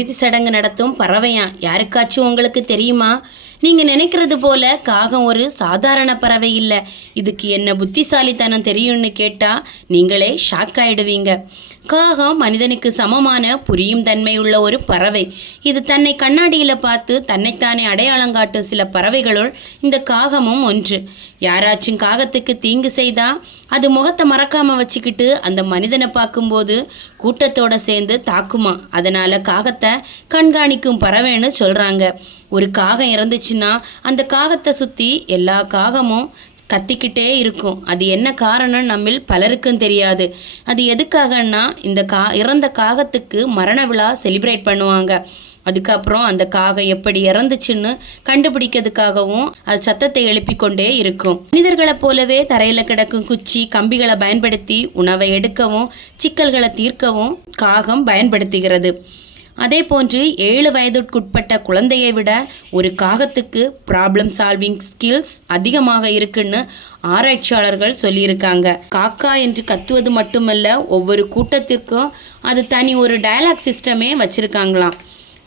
இறுதி சடங்கு நடத்தும் பறவையா? யாருக்காச்சும் உங்களுக்கு தெரியுமா? நீங்க நினைக்கிறது போல காகம் ஒரு சாதாரண பறவை இல்லை. இதுக்கு என்ன புத்திசாலித்தனம் தெரியும்னு கேட்டா நீங்களே ஷாக் ஆயிடுவீங்க. காகம் மனிதனுக்கு சமமான புரியும் தன்மை உள்ள ஒரு பறவை. இது தன்னை கண்ணாடியில் பார்த்து தன்னைத்தானே அடையாளம் காட்டும் சில பறவைகளுள் இந்த காகமும் ஒன்று. யாராச்சும் காகத்துக்கு தீங்கு செய்தா அது முகத்தை மறக்காம வச்சுக்கிட்டு அந்த மனிதனை பார்க்கும்போது கூட்டத்தோட சேர்ந்து தாக்குமா. அதனால காகத்தை கண்காணிக்கும் பறவைன்னு சொல்றாங்க. ஒரு காகம் இறந்துச்சுன்னா அந்த காகத்தை சுற்றி எல்லா காகமும் கத்திக்கிட்டே இருக்கும். அது என்ன காரணம் நம்மில் பலருக்கும் தெரியாது. அது எதுக்காகன்னா இந்த இறந்த காகத்துக்கு மரண விழா செலிப்ரேட் பண்ணுவாங்க. அதுக்கப்புறம் அந்த காகம் எப்படி இறந்துச்சுன்னு கண்டுபிடிக்கிறதுக்காகவும் அது சத்தத்தை எழுப்பி கொண்டே இருக்கும். மனிதர்களை போலவே தரையில் கிடக்கும் குச்சி கம்பிகளை பயன்படுத்தி உணவை எடுக்கவும் சிக்கல்களை தீர்க்கவும் காகம் பயன்படுத்துகிறது. அதே போன்று 7 வயதுக்குட்பட்ட குழந்தையை விட ஒரு காகத்துக்கு ப்ராப்ளம் சால்விங் ஸ்கில்ஸ் அதிகமாக இருக்குன்னு ஆராய்ச்சியாளர்கள் சொல்லியிருக்காங்க. காக்கா என்று கத்துவது மட்டுமல்ல, ஒவ்வொரு கூட்டத்திற்கும் அது தனி ஒரு டயலாக் சிஸ்டமே வச்சுருக்காங்களாம்.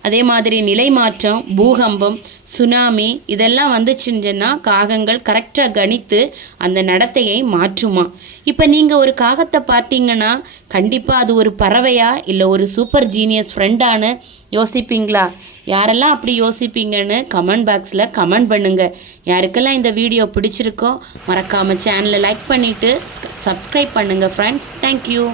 அதே மாதிரி நிலை மாற்றம், பூகம்பம், சுனாமி இதெல்லாம் வந்துச்சுன்னா காகங்கள் கரெக்டாக கணித்து அந்த நடத்தையை மாற்றுமா. இப்போ நீங்கள் ஒரு காகத்தை பார்த்தீங்கன்னா கண்டிப்பாக அது ஒரு பறவையா இல்லை ஒரு சூப்பர் ஜீனியஸ் ஃப்ரெண்டான்னு யோசிப்பீங்களா? யாரெல்லாம் அப்படி யோசிப்பீங்கன்னு கமெண்ட் பாக்ஸில் கமெண்ட் பண்ணுங்கள். யாருக்கெல்லாம் இந்த வீடியோ பிடிச்சிருக்கோ மறக்காமல் சேனலை லைக் பண்ணிவிட்டு சப்ஸ்கிரைப் பண்ணுங்கள் ஃப்ரெண்ட்ஸ். தேங்க்யூ.